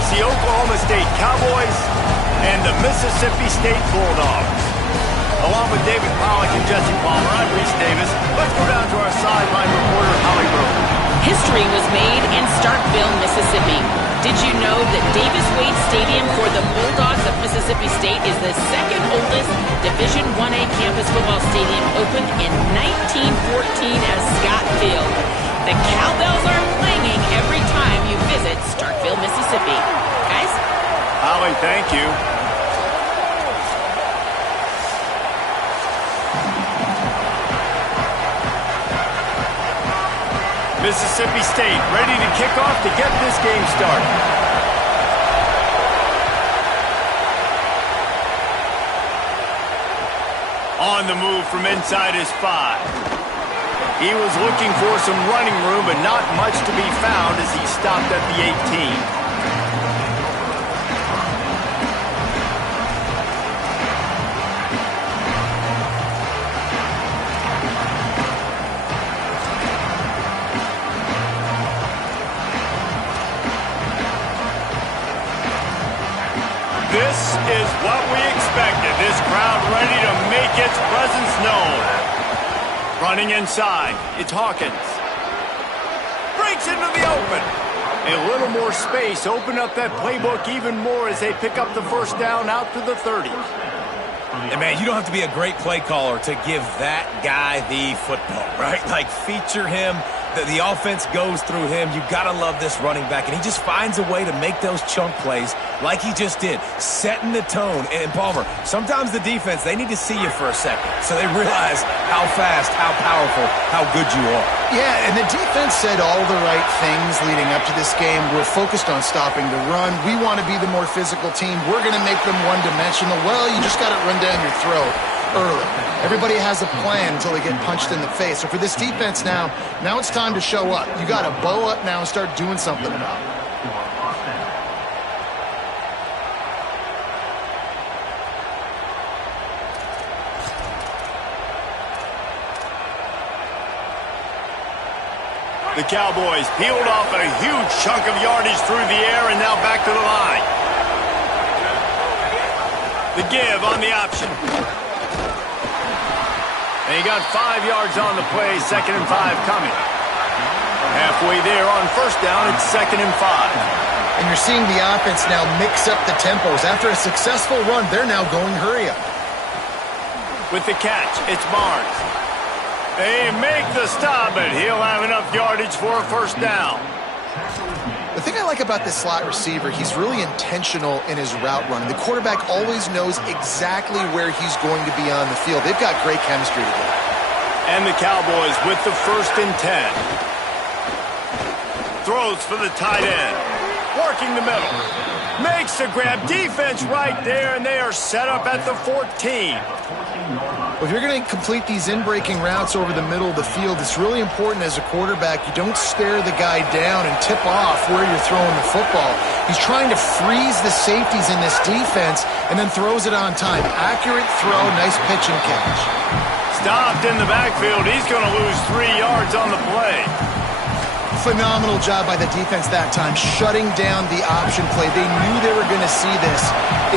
It's the Oklahoma State Cowboys and the Mississippi State Bulldogs. Along with David Pollack and Jesse Palmer, I'm Reese Davis. Let's go down to our sideline reporter, Holly Rowe. History was made in Starkville, Mississippi. Did you know that Davis-Wade Stadium for the Bulldogs of Mississippi State is the second oldest Division I-A campus football stadium, opened in 1914 as Scott Field? The cowbells are clanging every time you visit Starkville, Mississippi. Guys? Holly, thank you. Mississippi State ready to kick off to get this game started. On the move from inside his 5. He was looking for some running room, but not much to be found as he stopped at the 18. This is what we expected. This crowd ready to make its presence known. Running inside, it's Hawkins. Breaks into the open. A little more space, open up that playbook even more as they pick up the first down out to the 30. And man, you don't have to be a great play caller to give that guy the football, right? Like, feature him. The offense goes through him. You got to love this running back. And he just finds a way to make those chunk plays like he just did, setting the tone. And Palmer, sometimes the defense, they need to see you for a second so they realize how fast, how powerful, how good you are. Yeah, and the defense said all the right things leading up to this game. We're focused on stopping the run. We want to be the more physical team. We're going to make them one-dimensional. Well, you just got it run down your throat early. Everybody has a plan until they get punched in the face. So for this defense now it's time to show up. You got to bow up now and start doing something about it. The Cowboys peeled off a huge chunk of yardage through the air and now back to the line. The give on the option. And he got 5 yards on the play, 2nd and 5 coming. Halfway there on first down, it's 2nd and 5. And you're seeing the offense now mix up the tempos. After a successful run, they're now going hurry up. With the catch, it's Barnes. They make the stop, but he'll have enough yardage for a first down. The thing I like about this slot receiver, he's really intentional in his route running. The quarterback always knows exactly where he's going to be on the field. They've got great chemistry together. And the Cowboys with the 1st and 10. Throws for the tight end. Working the middle. Makes the grab. Defense right there, and they are set up at the 14. Well, if you're going to complete these in-breaking routes over the middle of the field, it's really important as a quarterback you don't stare the guy down and tip off where you're throwing the football. He's trying to freeze the safeties in this defense and then throws it on time. Accurate throw, nice pitch and catch. Stopped in the backfield. He's going to lose 3 yards on the play. Phenomenal job by the defense that time, shutting down the option play. They knew they were going to see this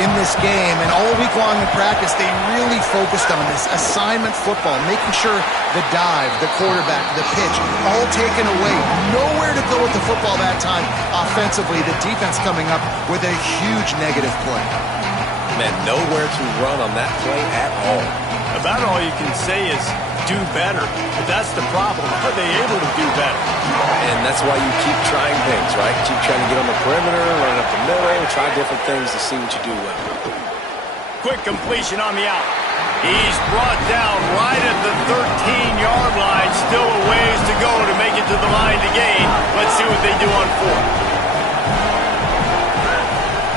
in this game, and all week long in practice, they really focused on this assignment football, making sure the dive, the quarterback, the pitch, all taken away. Nowhere to go with the football that time offensively. The defense coming up with a huge negative play. Man, nowhere to run on that play at all. About all you can say is do better. But that's the problem. Are they able to do better? And that's why you keep trying things, right? Keep trying to get on the perimeter, run up the middle, try different things to see what you do well. Quick completion on the out. He's brought down right at the 13-yard line. Still a ways to go to make it to the line to gain. Let's see what they do on 4th.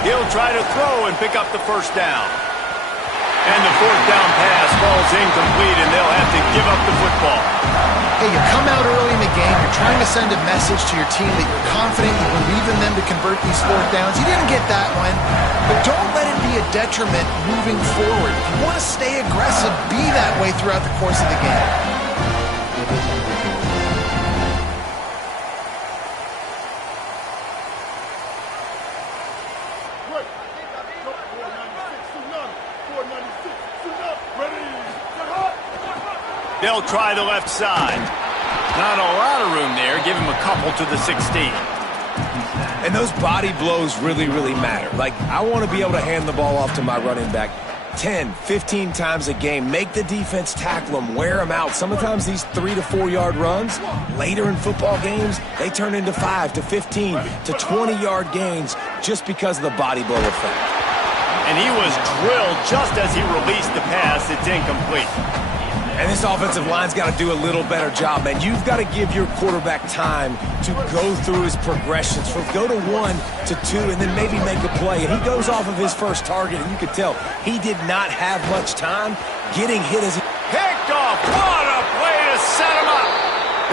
He'll try to throw and pick up the first down. And the 4th down pass falls incomplete, and they'll have to give up the football. Hey, you come out early in the game, you're trying to send a message to your team that you're confident, you believe in them to convert these 4th downs. You didn't get that one, but don't let it be a detriment moving forward. If you want to stay aggressive, be that way throughout the course of the game. They'll try the left side. Not a lot of room there. Give him a couple to the 16. And those body blows really, really matter. Like, I want to be able to hand the ball off to my running back 10, 15 times a game. Make the defense tackle them, wear them out. Sometimes these 3 to 4 yard runs, later in football games, they turn into 5 to 15 to 20-yard gains just because of the body blow effect. And he was drilled just as he released the pass. It's incomplete. And this offensive line's got to do a little better job, man. You've got to give your quarterback time to go through his progressions. From go to 1 to 2 and then maybe make a play. And he goes off of his first target, and you could tell he did not have much time getting hit as he picked off. What a play to set him up.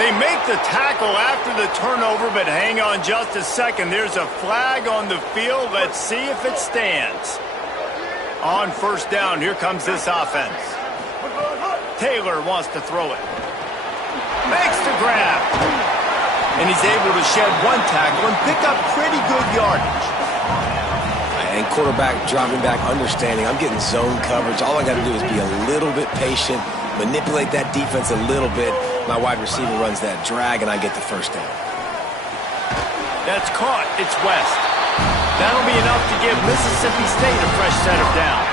They make the tackle after the turnover, but hang on just a second. There's a flag on the field. Let's see if it stands. On first down, here comes this offense. Taylor wants to throw it. Makes the grab. And he's able to shed one tackle and pick up pretty good yardage. And quarterback dropping back, understanding I'm getting zone coverage. All I got to do is be a little bit patient, manipulate that defense a little bit. My wide receiver runs that drag, and I get the first down. That's caught. It's West. That'll be enough to give Mississippi State a fresh set of downs.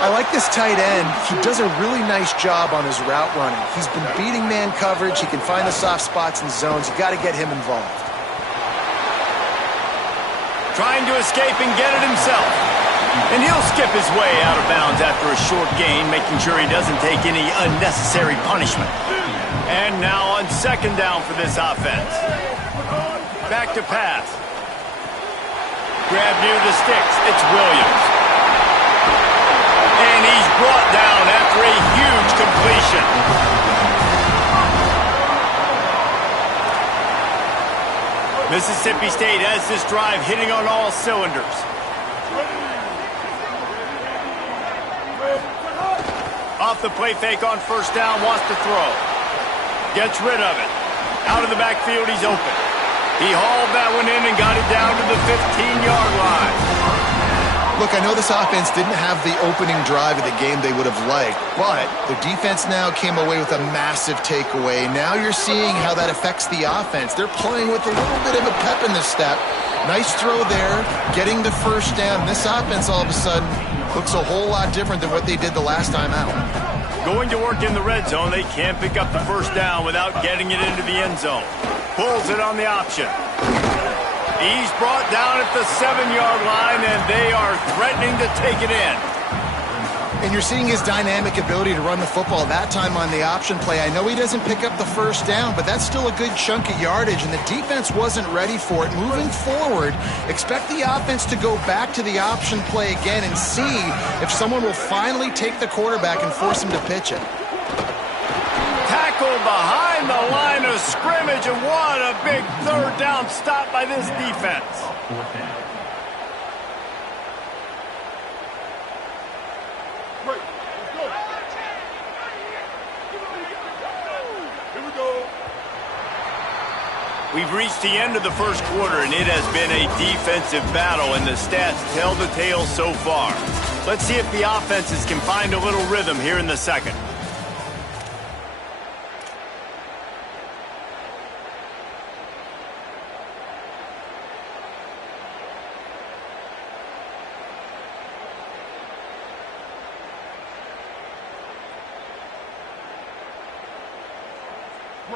I like this tight end. He does a really nice job on his route running. He's been beating man coverage. He can find the soft spots and zones. You got to get him involved. Trying to escape and get it himself. And he'll skip his way out of bounds after a short gain, making sure he doesn't take any unnecessary punishment. And now on second down for this offense. Back to pass. Grab near the sticks. It's Williams. And he's brought down after a huge completion. Mississippi State has this drive hitting on all cylinders. Off the play fake on first down, wants to throw. Gets rid of it. Out of the backfield, he's open. He hauled that one in and got it down to the 15-yard line. Look, I know this offense didn't have the opening drive of the game they would have liked, but the defense now came away with a massive takeaway. Now you're seeing how that affects the offense. They're playing with a little bit of a pep in the step. Nice throw there, getting the first down. This offense all of a sudden looks a whole lot different than what they did the last time out. Going to work in the red zone, they can't pick up the first down without getting it into the end zone. Pulls it on the option. He's brought down at the 7-yard line, and they are threatening to take it in. And you're seeing his dynamic ability to run the football, that time on the option play. I know he doesn't pick up the first down, but that's still a good chunk of yardage, and the defense wasn't ready for it. Moving forward, expect the offense to go back to the option play again and see if someone will finally take the quarterback and force him to pitch it. Tackled behind the line of scrimmage, and what a big third down stop by this defense. We've reached the end of the first quarter, and it has been a defensive battle, and the stats tell the tale so far. Let's see if the offenses can find a little rhythm here in the second.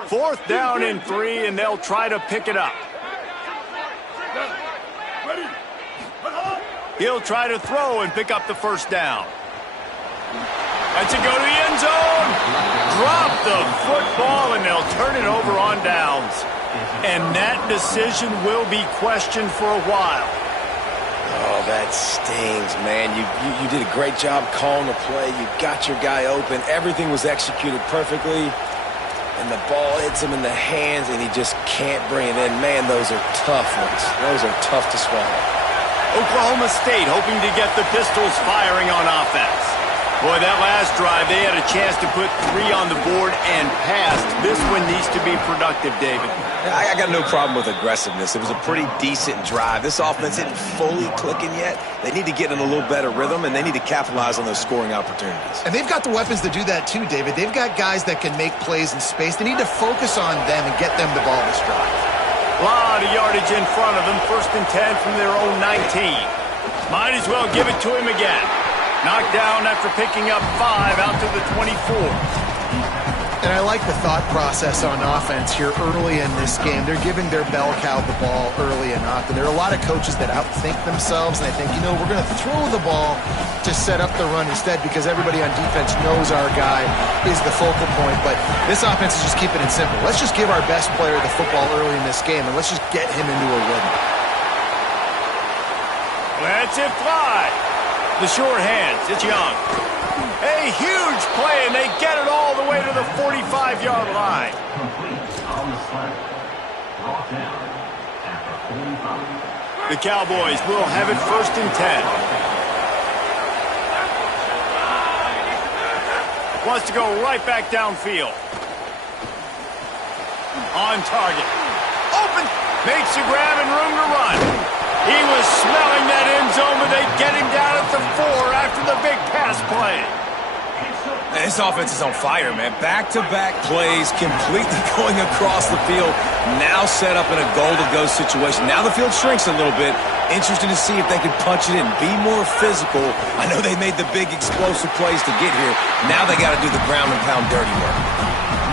Fourth down and 3, and they'll try to pick it up. He'll try to throw and pick up the first down. That's a go to the end zone. Drop the football, and they'll turn it over on downs. And that decision will be questioned for a while. Oh, that stings, man. You did a great job calling the play. You got your guy open. Everything was executed perfectly. And the ball hits him in the hands, and he just can't bring it in. Man, those are tough ones. Those are tough to swallow. Oklahoma State hoping to get the Pistols firing on offense. Boy, that last drive, they had a chance to put 3 on the board and passed. This one needs to be productive, David. I got no problem with aggressiveness. It was a pretty decent drive. This offense isn't fully clicking yet. They need to get in a little better rhythm, and they need to capitalize on those scoring opportunities. And they've got the weapons to do that too, David. They've got guys that can make plays in space. They need to focus on them and get them the ball this drive. A lot of yardage in front of them. 1st and 10 from their own 19. Might as well give it to him again. Knocked down after picking up 5 out to the 24. And I like the thought process on offense here early in this game. They're giving their bell cow the ball early enough. And there are a lot of coaches that outthink themselves. And I think, we're going to throw the ball to set up the run instead because everybody on defense knows our guy is the focal point. But this offense is just keeping it simple. Let's just give our best player the football early in this game, and let's just get him into a rhythm. Let's it fly. The short hands. It's Young. A huge play, and they get it all the way to the 45-yard line. The Cowboys will have it 1st and 10. Wants to go right back downfield. On target. Open. Makes the grab and room to run. He was smelling that end zone, but they get him down at the 4 after the big pass play. This offense is on fire, man. Back-to-back plays, completely going across the field. Now set up in a goal-to-go situation. Now the field shrinks a little bit. Interesting to see if they can punch it in, be more physical. I know they made the big explosive plays to get here. Now they got to do the ground and pound dirty work.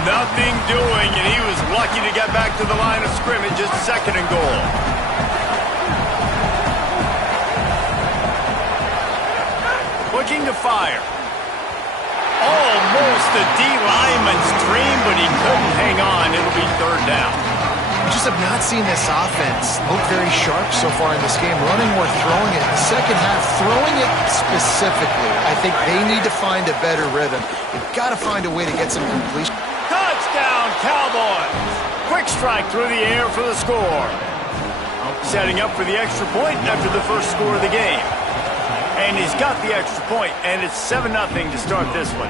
Nothing doing, and he was lucky to get back to the line of scrimmage at 2nd and goal. Looking to fire. Almost a D-lineman's dream, but he couldn't hang on. It'll be 3rd down. We just have not seen this offense look very sharp so far in this game, running or throwing it. The second half, throwing it specifically, I think they need to find a better rhythm. They've got to find a way to get some completion. Touchdown, Cowboys! Quick strike through the air for the score. Setting up for the extra point after the first score of the game. And he's got the extra point, and it's 7-0 to start this one.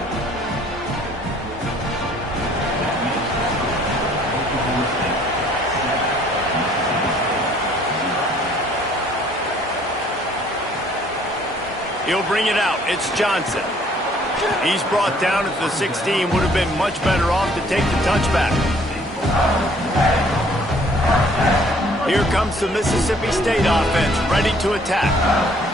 He'll bring it out. It's Johnson. He's brought down at the 16. Would have been much better off to take the touchback. Here comes the Mississippi State offense, ready to attack.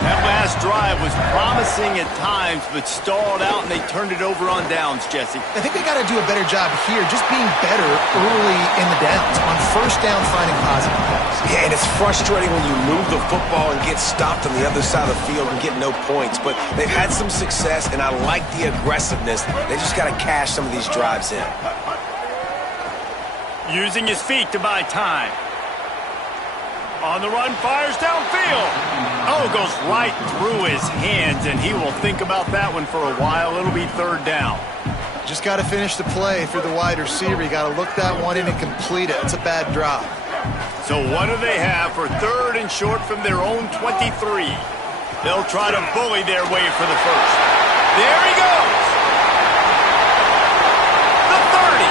That last drive was promising at times, but stalled out, and they turned it over on downs, Jesse. I think they got to do a better job here, just being better early in the downs. On 1st down, finding positive plays. Yeah, and it's frustrating when you move the football and get stopped on the other side of the field and get no points. But they've had some success, and I like the aggressiveness. They just got to cash some of these drives in. Using his feet to buy time. On the run, fires downfield. Oh, goes right through his hands, and he will think about that one for a while. It'll be 3rd down. Just got to finish the play for the wide receiver. You got to look that one in and complete it. It's a bad drop. So what do they have for 3rd and short from their own 23? They'll try to bully their way for the first. There he goes. The 30.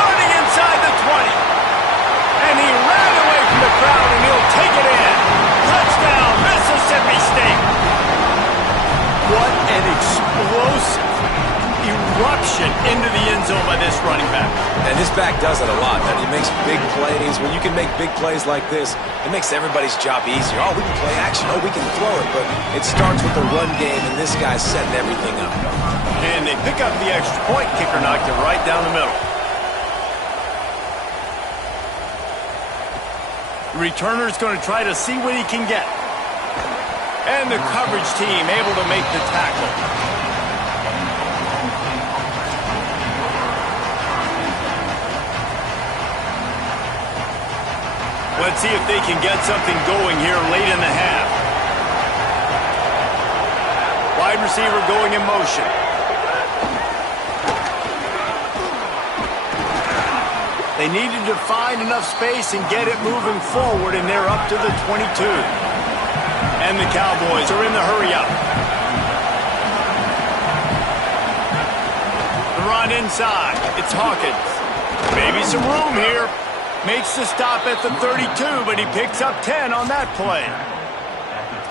Running inside the 20. And he ran away from the crowd, and he'll take it in. Touchdown, Mississippi State. What an explosive eruption into the end zone by this running back. And this back does it a lot, man. He makes big plays. When you can make big plays like this, it makes everybody's job easier. Oh, we can play action. Oh, we can throw it. But it starts with the run game, and this guy's setting everything up. And they pick up the extra point. Kicker knocked it right down the middle. Returner's going to try to see what he can get. And the coverage team able to make the tackle. Let's see if they can get something going here late in the half. Wide receiver going in motion. They needed to find enough space and get it moving forward, and they're up to the 22. And the Cowboys are in the hurry up. The run inside. It's Hawkins. Maybe some room here. Makes the stop at the 32, but he picks up 10 on that play.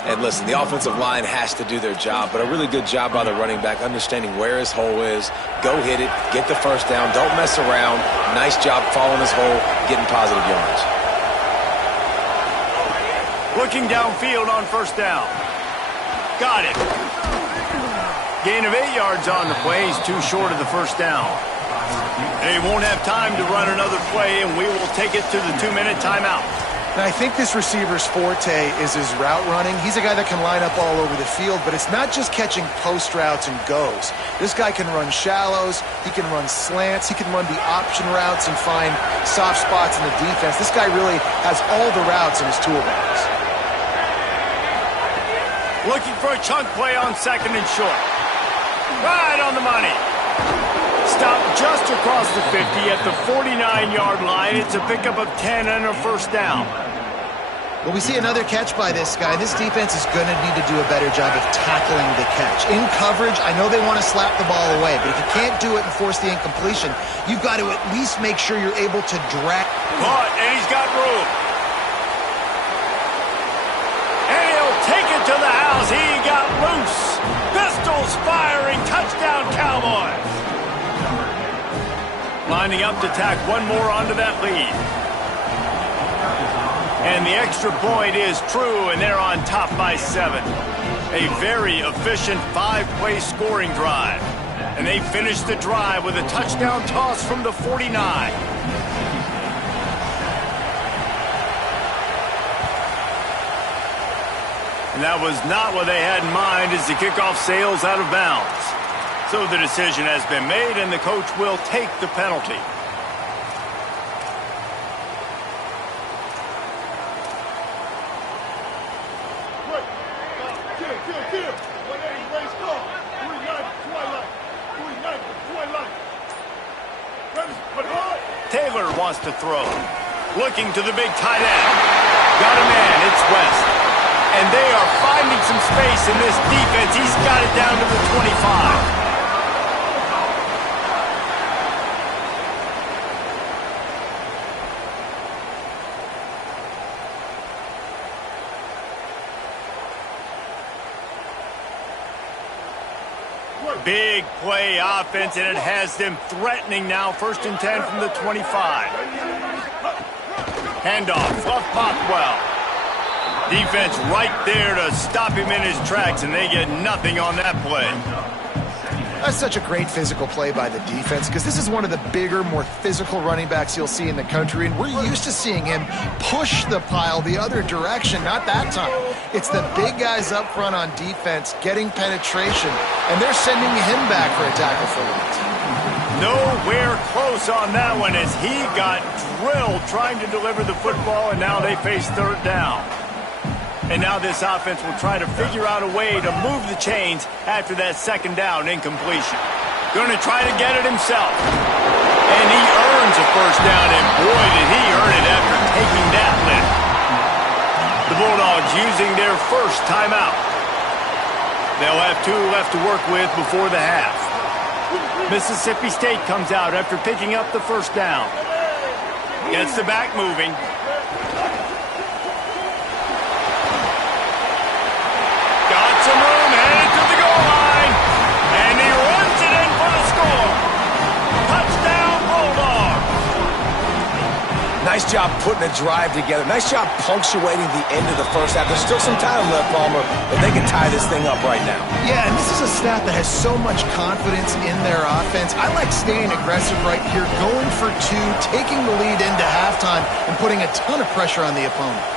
And listen, the offensive line has to do their job, but a really good job by the running back understanding where his hole is. Go hit it, get the first down, don't mess around. Nice job following his hole, getting positive yards. Looking downfield on first down. Got it. Gain of 8 yards on the play. He's too short of the first down. They won't have time to run another play, and we will take it to the 2-minute timeout. And I think this receiver's forte is his route running. He's a guy that can line up all over the field, but it's not just catching post routes and goes. This guy can run shallows, he can run slants, he can run the option routes and find soft spots in the defense. This guy really has all the routes in his toolbox. Looking for a chunk play on second and short. Right on the money. Stopped just across the 50 at the 49-yard line. It's a pickup of 10 and a first down. Well, we see another catch by this guy. This defense is going to need to do a better job of tackling the catch. In coverage, I know they want to slap the ball away, but if you can't do it and force the incompletion, you've got to at least make sure you're able to drag. Caught, and he's got room. And he'll take it to the house. He got loose. Pistols firing. Touchdown, Cowboys. Lining up to tack one more onto that lead. And the extra point is true, and they're on top by 7. A very efficient 5-play scoring drive. And they finish the drive with a touchdown toss from the 49. And that was not what they had in mind as the kickoff sails out of bounds. So the decision has been made, and the coach will take the penalty. Taylor wants to throw. Looking to the big tight end. Got a man, it's West. And they are finding some space in this defense. He's got it down to the 25. Big play offense, and it has them threatening now. 1st and 10 from the 25. Handoff, Fluff Bothwell. Defense right there to stop him in his tracks, and they get nothing on that play. That's such a great physical play by the defense because this is one of the bigger, more physical running backs you'll see in the country, and we're used to seeing him push the pile the other direction. Not that time. It's the big guys up front on defense getting penetration, and they're sending him back for a tackle for loss. Nowhere close on that one as he got drilled trying to deliver the football, and now they face 3rd down. And now this offense will try to figure out a way to move the chains after that 2nd down incompletion. Going to try to get it himself. And he earns a first down, and boy, did he earn it after taking that lift. The Bulldogs using their first timeout. They'll have 2 left to work with before the half. Mississippi State comes out after picking up the first down. Gets the back moving. Some room, headed to the goal line, and he runs it in for the score. Touchdown, Bulldogs. Nice job putting a drive together. Nice job punctuating the end of the first half. There's still some time left, Palmer, but they can tie this thing up right now. Yeah, and this is a staff that has so much confidence in their offense. I like staying aggressive right here, going for 2, taking the lead into halftime, and putting a ton of pressure on the opponent.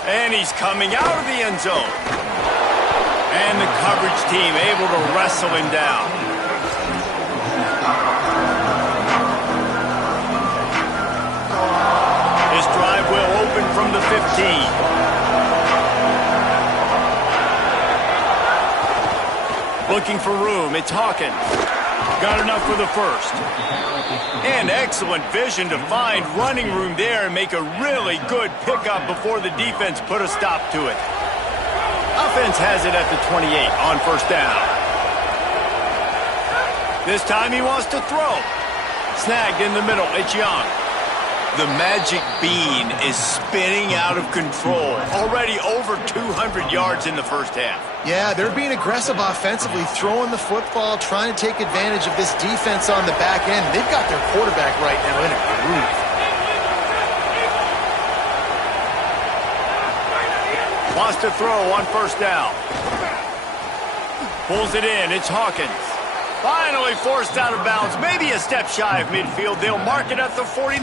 And he's coming out of the end zone. And the coverage team able to wrestle him down. This drive will open from the 15. Looking for room, it's Hawkins. Got enough for the first. And excellent vision to find running room there and make a really good pickup before the defense put a stop to it. Offense has it at the 28 on first down. This time he wants to throw. Snagged in the middle. It's Young. The magic bean is spinning out of control. Already over 200 yards in the first half. Yeah, they're being aggressive offensively, throwing the football, trying to take advantage of this defense on the back end. They've got their quarterback right now in a groove. Wants to throw on first down. Pulls it in. It's Hawkins. Finally forced out of bounds. Maybe a step shy of midfield. They'll mark it at the 49.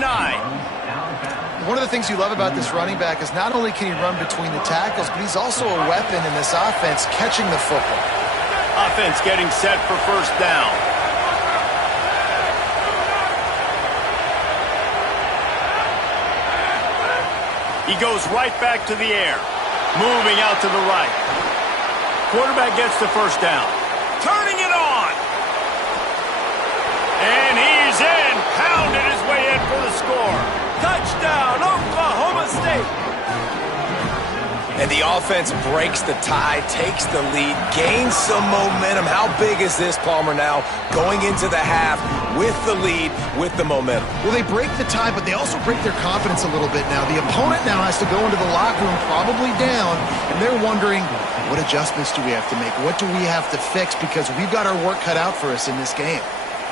One of the things you love about this running back is not only can he run between the tackles, but he's also a weapon in this offense catching the football. Offense getting set for first down. He goes right back to the air. Moving out to the right. Quarterback gets the first down. Turning it on. And he's in. Pounded his way in for the score. Touchdown, Oklahoma State. And the offense breaks the tie, takes the lead, gains some momentum. How big is this, Palmer, now going into the half with the lead, with the momentum? Well, they break the tie, but they also break their confidence a little bit now. The opponent now has to go into the locker room probably down, and they're wondering, what adjustments do we have to make? What do we have to fix? Because we've got our work cut out for us in this game.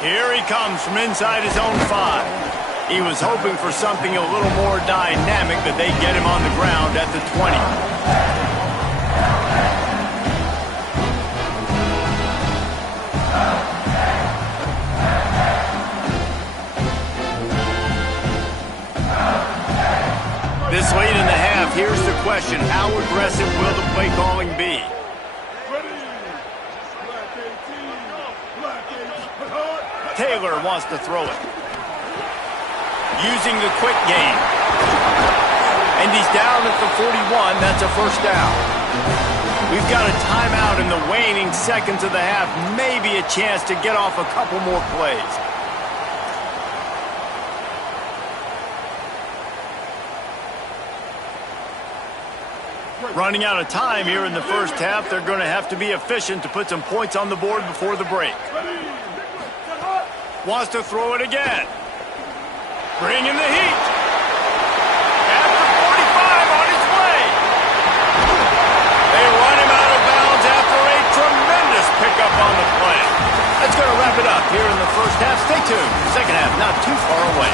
Here he comes from inside his own 5. He was hoping for something a little more dynamic, but they get him on the ground at the 20. This late in the half, here's the question. How aggressive will the play calling be? Taylor wants to throw it. Using the quick game. And he's down at the 41. That's a first down. We've got a timeout in the waning seconds of the half. Maybe a chance to get off a couple more plays. Running out of time here in the first half. They're going to have to be efficient to put some points on the board before the break. Wants to throw it again. Bring in the heat. After 45 on his way. They run him out of bounds after a tremendous pickup on the play. That's going to wrap it up here in the first half. Stay tuned. Second half not too far away.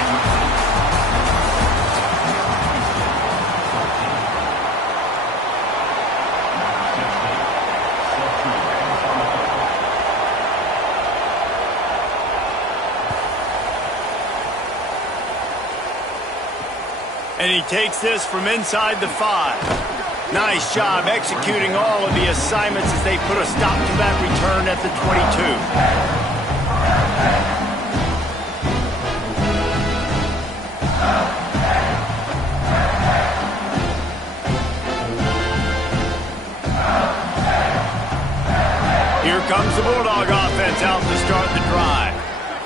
And he takes this from inside the 5. Nice job executing all of the assignments as they put a stop to that return at the 22. Here comes the Bulldog offense out to start the drive.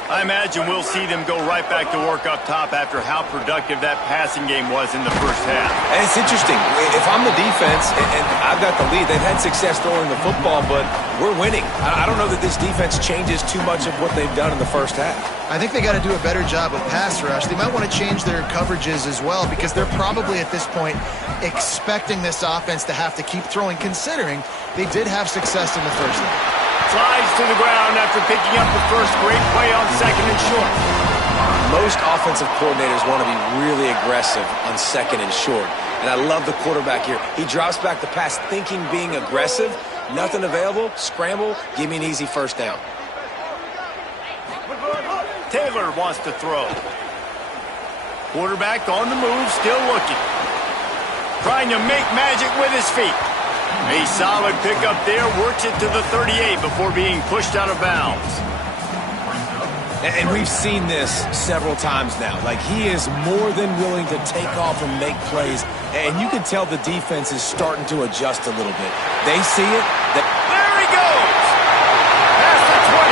I imagine we'll see them go right back to work up top after how productive that passing game was in the first half. And it's interesting. If I'm the defense and I've got the lead, they've had success throwing the football, but we're winning. I don't know that this defense changes too much of what they've done in the first half. I think they got to do a better job with pass rush. They might want to change their coverages as well because they're probably at this point expecting this offense to have to keep throwing, considering they did have success in the first half. Slides to the ground after picking up the first. Great play on second and short. Most offensive coordinators want to be really aggressive on second and short. And I love the quarterback here. He drops back the pass thinking being aggressive. Nothing available. Scramble. Give me an easy first down. Taylor wants to throw. Quarterback on the move, still looking. Trying to make magic with his feet. A solid pickup there, works it to the 38 before being pushed out of bounds. And we've seen this several times now. Like, he is more than willing to take off and make plays. And you can tell the defense is starting to adjust a little bit. They see it. There he goes! Past the 20.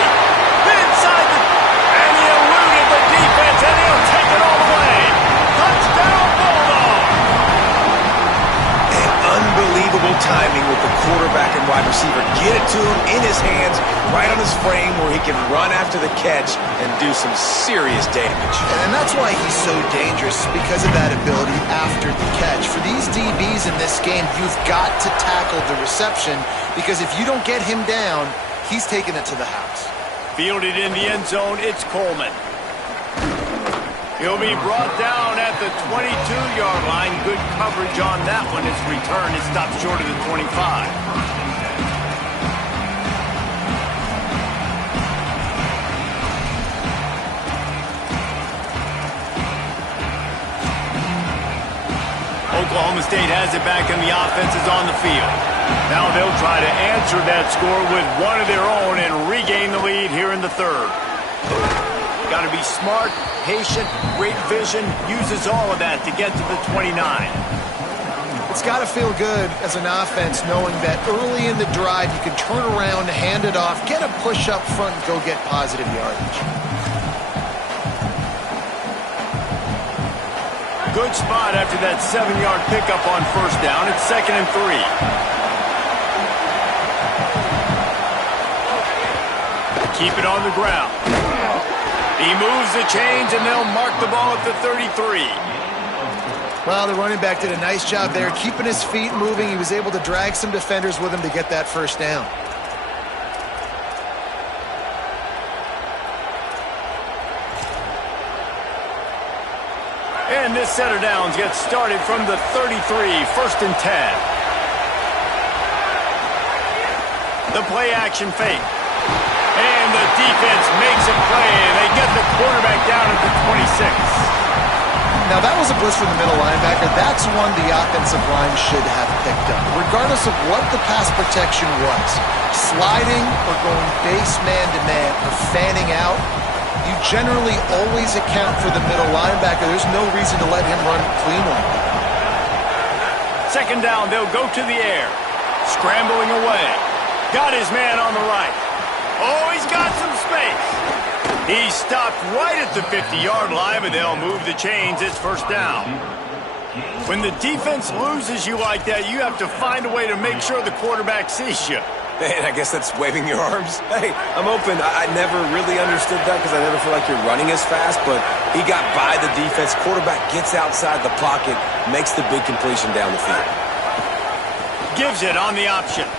Inside the... And he eluded the defense, and he'll take it all the way. Touchdown, Bulldog! Unbelievable timing with the quarterback and wide receiver. Get it to him in his hands, right on his frame where he can run after the catch and do some serious damage. And that's why he's so dangerous, because of that ability after the catch. For these DBs in this game, you've got to tackle the reception, because if you don't get him down, he's taking it to the house. Fielded in the end zone, it's Coleman. He'll be brought down at the 22-yard line. Good coverage on that one. His return is stopped short of the 25. Oklahoma State has it back and the offense is on the field. Now they'll try to answer that score with one of their own and regain the lead here in the third. Got to be smart, patient, great vision, uses all of that to get to the 29. It's got to feel good as an offense knowing that early in the drive you can turn around, hand it off, get a push up front, and go get positive yardage. Good spot after that 7-yard pickup on first down. It's 2nd and 3. Keep it on the ground. He moves the chains, and they'll mark the ball at the 33. Well, the running back did a nice job there, keeping his feet moving. He was able to drag some defenders with him to get that first down. And this set of downs gets started from the 33, 1st and 10. The play action fake. And the defense makes a play, and they get the quarterback down at the 26. Now, that was a blitz from the middle linebacker. That's one the offensive line should have picked up, regardless of what the pass protection was. Sliding or going base man-to-man or fanning out, you generally always account for the middle linebacker. There's no reason to let him run clean like that. 2nd down, they'll go to the air. Scrambling away. Got his man on the right. Oh, he's got some space. He stopped right at the 50-yard line, but they'll move the chains. It's 1st down. When the defense loses you like that, you have to find a way to make sure the quarterback sees you. And I guess that's waving your arms. Hey, I'm open. I never really understood that because I never feel like you're running as fast, but he got by the defense. Quarterback gets outside the pocket, makes the big completion down the field. Gives it on the option.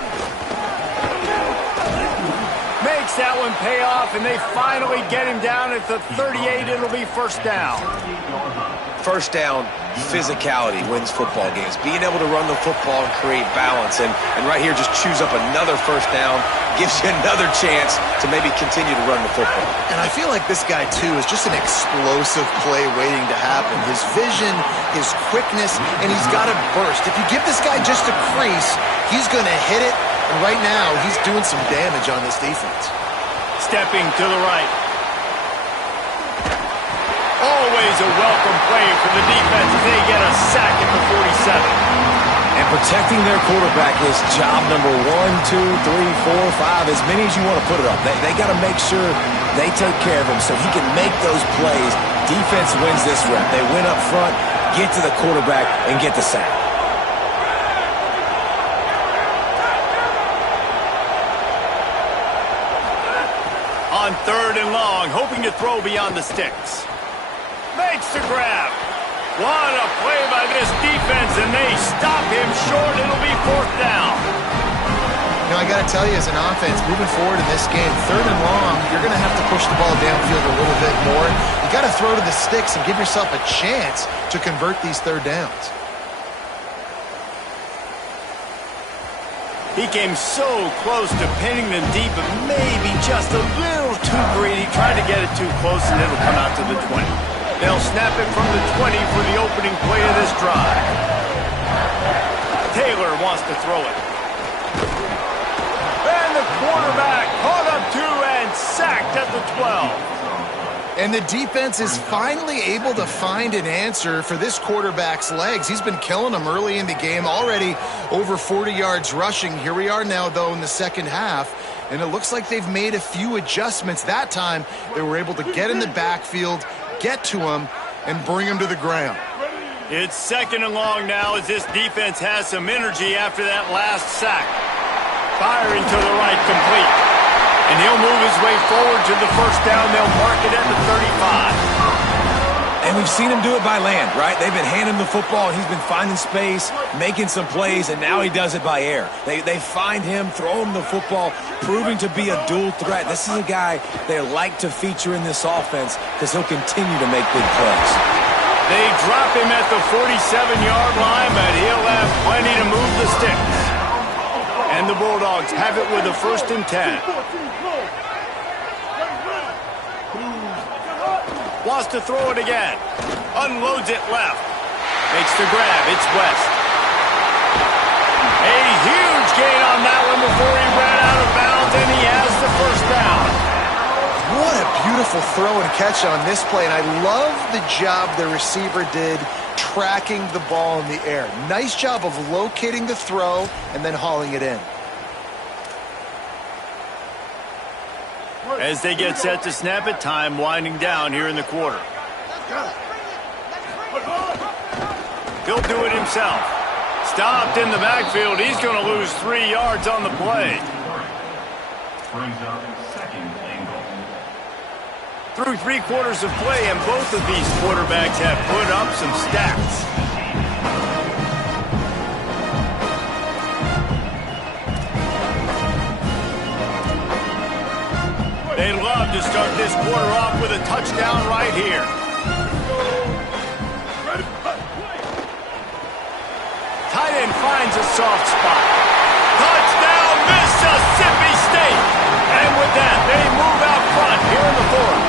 Makes that one pay off, and they finally get him down at the 38. It'll be 1st down. 1st down, physicality wins football games. Being able to run the football and create balance. And right here, just choose up another 1st down. Gives you another chance to maybe continue to run the football. And I feel like this guy, too, is just an explosive play waiting to happen. His vision, his quickness, and he's got a burst. If you give this guy just a crease, he's going to hit it. And right now, he's doing some damage on this defense. Stepping to the right. Always a welcome play for the defense as they get a sack at the 47. And protecting their quarterback is job number 1, 2, 3, 4, 5, as many as you want to put it up. They got to make sure they take care of him so he can make those plays. Defense wins this rep. They win up front, get to the quarterback, and get the sack. On 3rd and long, hoping to throw beyond the sticks. Makes the grab. What a play by this defense, and they stop him short. It'll be 4th down. You know, I got to tell you, as an offense, moving forward in this game, 3rd and long, you're going to have to push the ball downfield a little bit more. You got to throw to the sticks and give yourself a chance to convert these 3rd downs. He came so close to pinning them deep, but maybe just a little too greedy. Tried to get it too close, and it'll come out to the 20. They'll snap it from the 20 for the opening play of this drive. Taylor wants to throw it. And the quarterback caught up to and sacked at the 12. And the defense is finally able to find an answer for this quarterback's legs. He's been killing them early in the game, already over 40 yards rushing. Here we are now, though, in the 2nd half, and it looks like they've made a few adjustments. That time, they were able to get in the backfield, get to him, and bring him to the ground. It's 2nd and long now as this defense has some energy after that last sack. Firing to the right, complete. And he'll move his way forward to the first down. They'll mark it at the 35. And we've seen him do it by land, right? They've been handing him the football, and he's been finding space, making some plays, and now he does it by air. They find him, throw him the football, proving to be a dual threat. This is a guy they like to feature in this offense because he'll continue to make big plays. They drop him at the 47-yard line, but he'll have plenty to move the sticks. And the Bulldogs have it with a 1st and 10. Wants to throw it again. Unloads it left. Makes the grab. It's West. A huge gain on that one before he ran out of bounds, and he has the first down. What a beautiful throw and catch on this play, and I love the job the receiver did tracking the ball in the air. Nice job of locating the throw and then hauling it in. As they get set to snap it, time winding down here in the quarter. He'll do it himself. Stopped in the backfield. He's going to lose 3 yards on the play. Through 3 quarters of play, and both of these quarterbacks have put up some stats. They love to start this quarter off with a touchdown right here. Tight end finds a soft spot. Touchdown, Mississippi State! And with that, they move out front here in the 4th.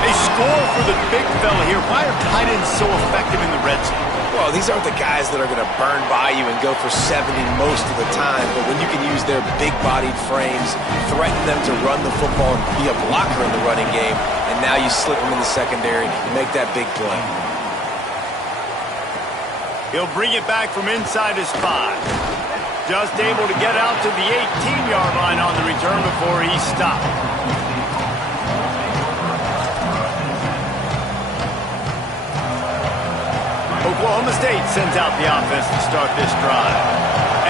They score for the big fella here. Why are tight ends so effective in the red zone? Well, these aren't the guys that are going to burn by you and go for 70 most of the time, but when you can use their big-bodied frames, threaten them to run the football and be a blocker in the running game, and now you slip them in the secondary and make that big play. He'll bring it back from inside his 5. Just able to get out to the 18-yard line on the return before he's stopped. Oklahoma State sends out the offense to start this drive.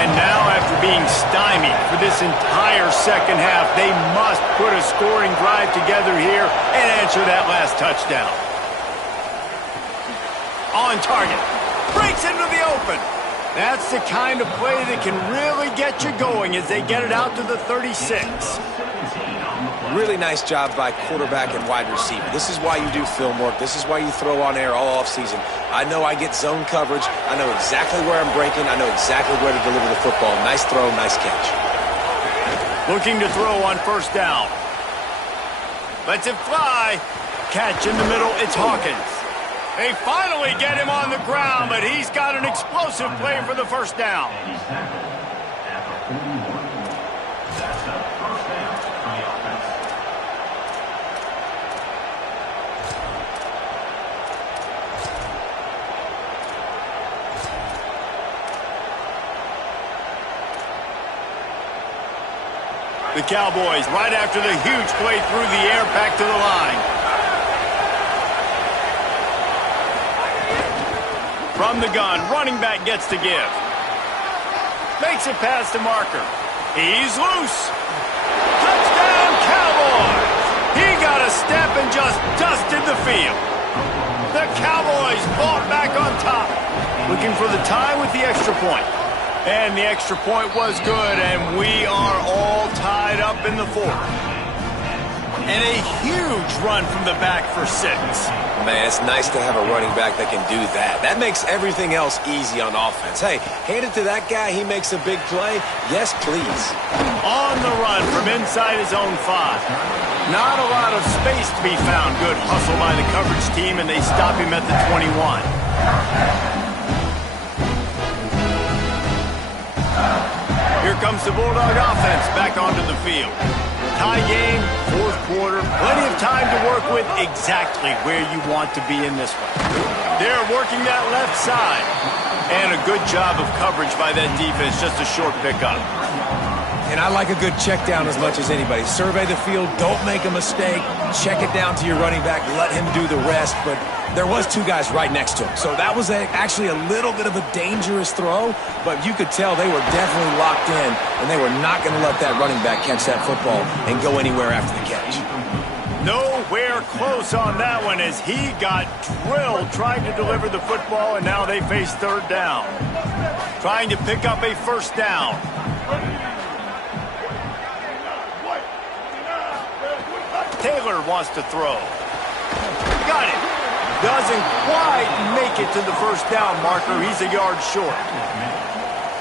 And now, after being stymied for this entire second half, they must put a scoring drive together here and answer that last touchdown. On target. Breaks into the open. That's the kind of play that can really get you going as they get it out to the 36. Really nice job by quarterback and wide receiver. This is why you do film work. This is why you throw on air all offseason. I know I get zone coverage. I know exactly where I'm breaking. I know exactly where to deliver the football. Nice throw, nice catch. Looking to throw on 1st down. Lets it fly. Catch in the middle. It's Hawkins. They finally get him on the ground, but he's got an explosive play for the 1st down. The Cowboys, right after the huge play through the air, back to the line. From the gun, running back gets to give. Makes it past the marker. He's loose. Touchdown, Cowboys! He got a step and just dusted the field. The Cowboys fought back on top. Looking for the tie with the extra point. And the extra point was good, and we are all tied up in the 4th. And a huge run from the back for 6. Man, it's nice to have a running back that can do that. That makes everything else easy on offense. Hey, hand it to that guy. He makes a big play. Yes, please. On the run from inside his own 5. Not a lot of space to be found. Good hustle by the coverage team, and they stop him at the 21. Here comes the Bulldog offense back onto the field. Tie game, 4th quarter, plenty of time to work with exactly where you want to be in this one. They're working that left side. And a good job of coverage by that defense, just a short pickup. And I like a good check down as much as anybody. Survey the field, don't make a mistake, check it down to your running back, let him do the rest. But there was two guys right next to him. So that was actually a little bit of a dangerous throw, but you could tell they were definitely locked in, and they were not going to let that running back catch that football and go anywhere after the catch. Nowhere close on that one as he got drilled trying to deliver the football, and now they face third down. Trying to pick up a first down. Taylor wants to throw. Got it. Doesn't quite make it to the first down marker. He's a yard short.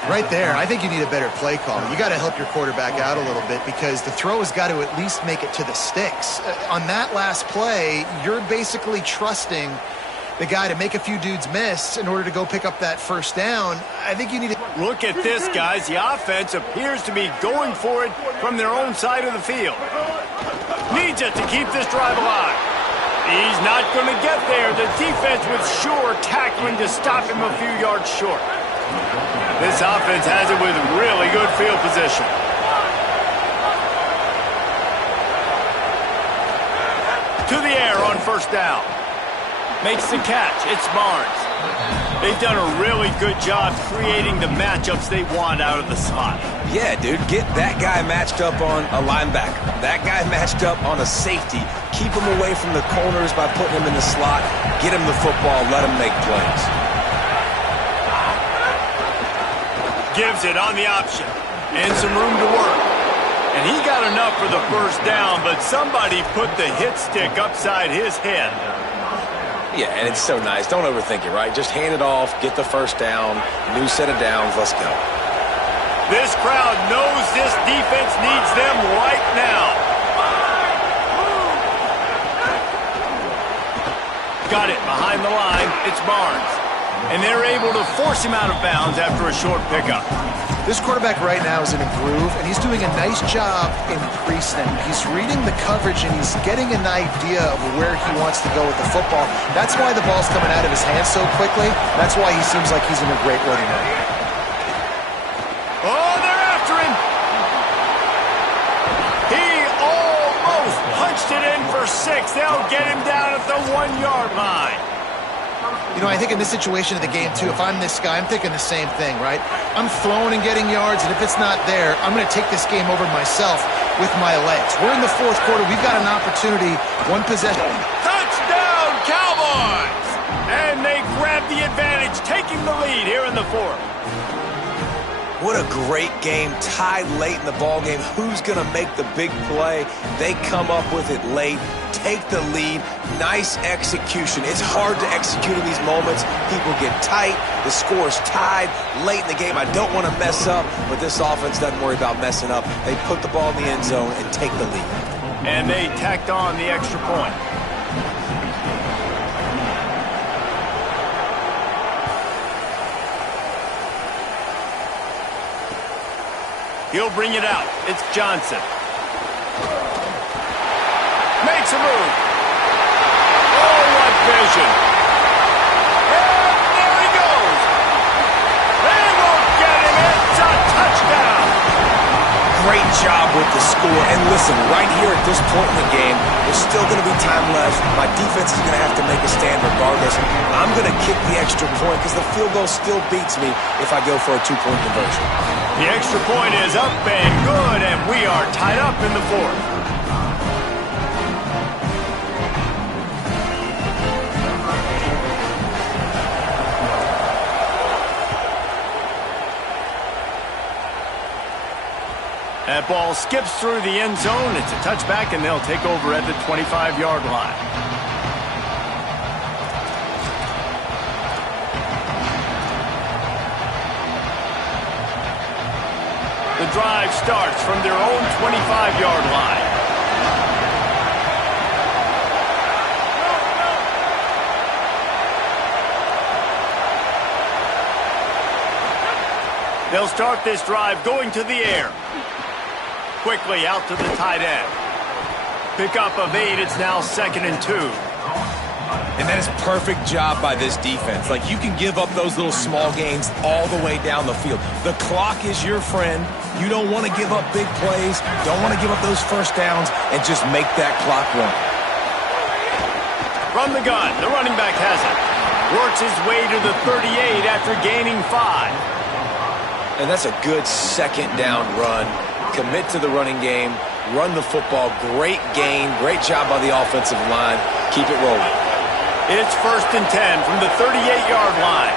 Right there, I think you need a better play call. You got to help your quarterback out a little bit because the throw has got to at least make it to the sticks. On that last play, you're basically trusting the guy to make a few dudes miss in order to go pick up that first down. I think you need to... Look at this, guys. The offense appears to be going for it from their own side of the field. Needs it to keep this drive alive. He's not going to get there. The defense with Sure tackling to stop him a few yards short. This offense has it with really good field position. To the air on first down. Makes the catch. It's Barnes. They've done a really good job creating the matchups they want out of the slot. Yeah, dude, get that guy matched up on a linebacker. That guy matched up on a safety. Keep him away from the corners by putting him in the slot. Get him the football. Let him make plays. Gives it on the option. And some room to work. And he got enough for the first down, but somebody put the hit stick upside his head. Yeah, and it's so nice. Don't overthink it, right? Just hand it off, get the first down, new set of downs, let's go. This crowd knows this defense needs them right now. Got it behind the line. It's Barnes. And they're able to force him out of bounds after a short pickup. This quarterback right now is in a groove, and he's doing a nice job in pre-snap. He's reading the coverage, and he's getting an idea of where he wants to go with the football. That's why the ball's coming out of his hands so quickly. That's why he seems like he's in a great rhythm right now. Oh, they're after him. He almost punched it in for 6. They'll get him down at the 1-yard line. You know, I think in this situation of the game, too, if I'm this guy, I'm thinking the same thing, right? I'm throwing and getting yards, and if it's not there, I'm going to take this game over myself with my legs. We're in the fourth quarter. We've got an opportunity. One possession. Touchdown, Cowboys! And they grab the advantage, taking the lead here in the fourth. What a great game, tied late in the ball game. Who's going to make the big play? They come up with it late, take the lead. Nice execution. It's hard to execute in these moments. People get tight. The score's tied late in the game. I don't want to mess up, but this offense doesn't worry about messing up. They put the ball in the end zone and take the lead. And they tacked on the extra point. He'll bring it out. It's Johnson. Makes a move. Oh, what vision. And there he goes. They won't get him. It's a touchdown. Great job with the score. And listen, right here at this point in the game, there's still going to be time left. My defense is going to have to make a stand regardless. I'm going to kick the extra point because the field goal still beats me if I go for a 2-point conversion. The extra point is up and good, and we are tied up in the fourth. That ball skips through the end zone. It's a touchback, and they'll take over at the 25-yard line. The drive starts from their own 25-yard line. They'll start this drive going to the air. Quickly out to the tight end. Pickup of 8. It's now 2nd and 2. And that is perfect job by this defense. Like, you can give up those little small gains all the way down the field. The clock is your friend. You don't want to give up big plays. Don't want to give up those first downs and just make that clock run. From the gun, the running back has it. Works his way to the 38 after gaining 5. And that's a good second down run. Commit to the running game. Run the football. Great gain. Great job by the offensive line. Keep it rolling. It's 1st and 10 from the 38-yard line.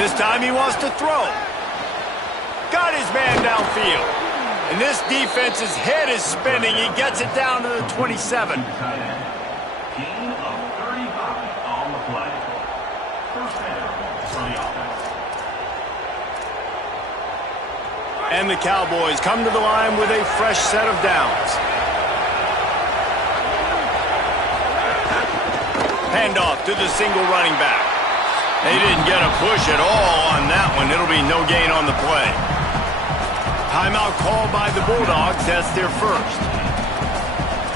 This time he wants to throw. Got his man downfield. And this defense's head is spinning. He gets it down to the 27. And the Cowboys come to the line with a fresh set of downs. Handoff to the single running back. They didn't get a push at all on that one. It'll be no gain on the play. Timeout called by the Bulldogs. That's their first.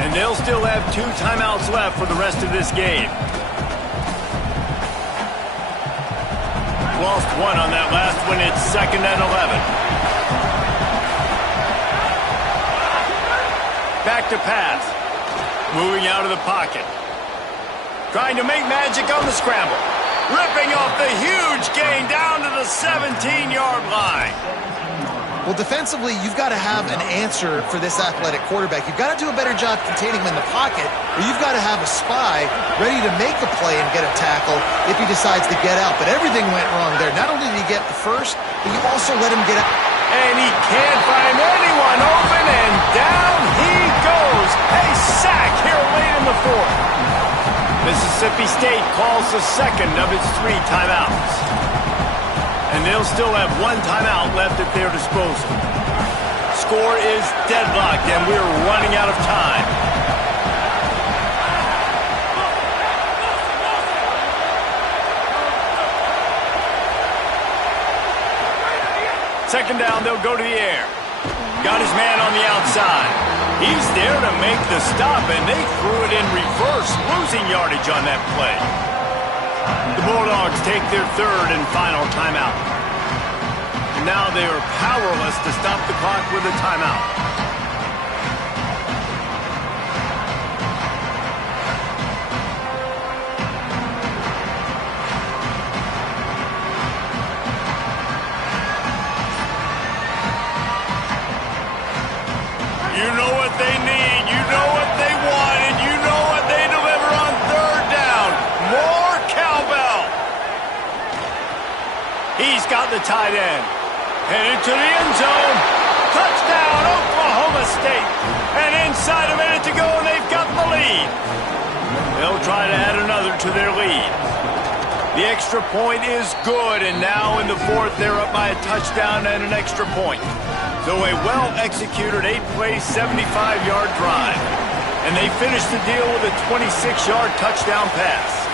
And they'll still have 2 timeouts left for the rest of this game. Lost 1 on that last one. It's 2nd and 11. Back to pass. Moving out of the pocket. Trying to make magic on the scramble. Ripping off the huge gain down to the 17-yard line. Well, defensively, you've got to have an answer for this athletic quarterback. You've got to do a better job containing him in the pocket, or you've got to have a spy ready to make a play and get a tackle if he decides to get out. But everything went wrong there. Not only did he get the first, but you also let him get out. And he can't find anyone open, and down he goes. A sack here late in the 4th. Mississippi State calls the second of its 3 timeouts. And they'll still have 1 timeout left at their disposal. Score is deadlocked, and we're running out of time. Second down, they'll go to the air. Got his man on the outside. He's there to make the stop, and they threw it in reverse, losing yardage on that play. The Bulldogs take their 3rd and final timeout. And now they are powerless to stop the clock with a timeout. You know what they need, you know what they want, and you know what they deliver on 3rd down. More cowbell. He's got the tight end. Headed to the end zone. Touchdown, Oklahoma State. And inside a minute to go, and they've got the lead. They'll try to add another to their lead. The extra point is good, and now in the 4th, they're up by a touchdown and an extra point. So a well-executed 8-play, 75-yard drive. And they finish the deal with a 26-yard touchdown pass.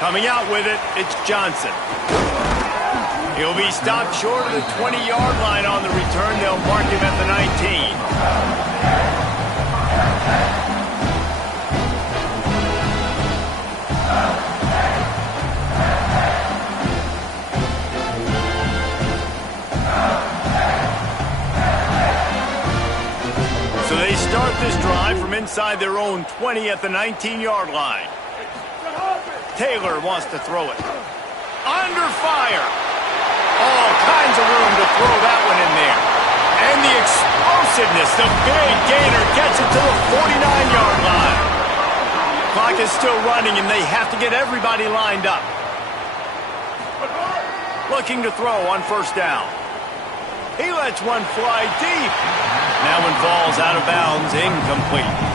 Coming out with it, it's Johnson. He'll be stopped short of the 20-yard line on the return. They'll mark him at the 19. So they start this drive from inside their own 20 at the 19-yard line. Taylor wants to throw it. Under fire. All kinds of room to throw that one in there. And the explosiveness, the big gainer gets it to the 49-yard line. Clock is still running, and they have to get everybody lined up. Looking to throw on 1st down. He lets one fly deep. That one falls out of bounds, incomplete.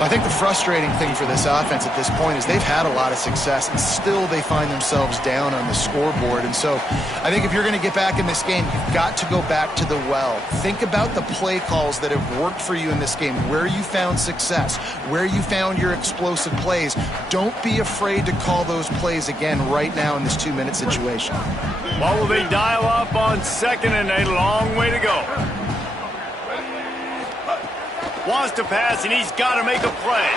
I think the frustrating thing for this offense at this point is they've had a lot of success, and still they find themselves down on the scoreboard. And so I think if you're going to get back in this game, you've got to go back to the well. Think about the play calls that have worked for you in this game, where you found success, where you found your explosive plays. Don't be afraid to call those plays again right now in this 2-minute situation. What will they dial up on 2nd and a long way to go? Wants to pass, and he's got to make a play.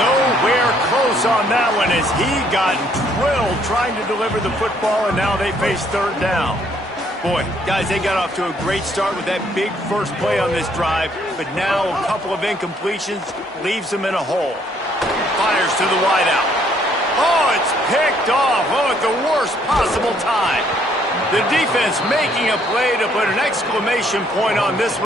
Nowhere close on that one as he got drilled trying to deliver the football, and now they face third down. Boy, guys, they got off to a great start with that big first play on this drive, but now a couple of incompletions leaves them in a hole. Fires to the wideout. Oh, it's picked off. Oh, at the worst possible time. The defense making a play to put an exclamation point on this one.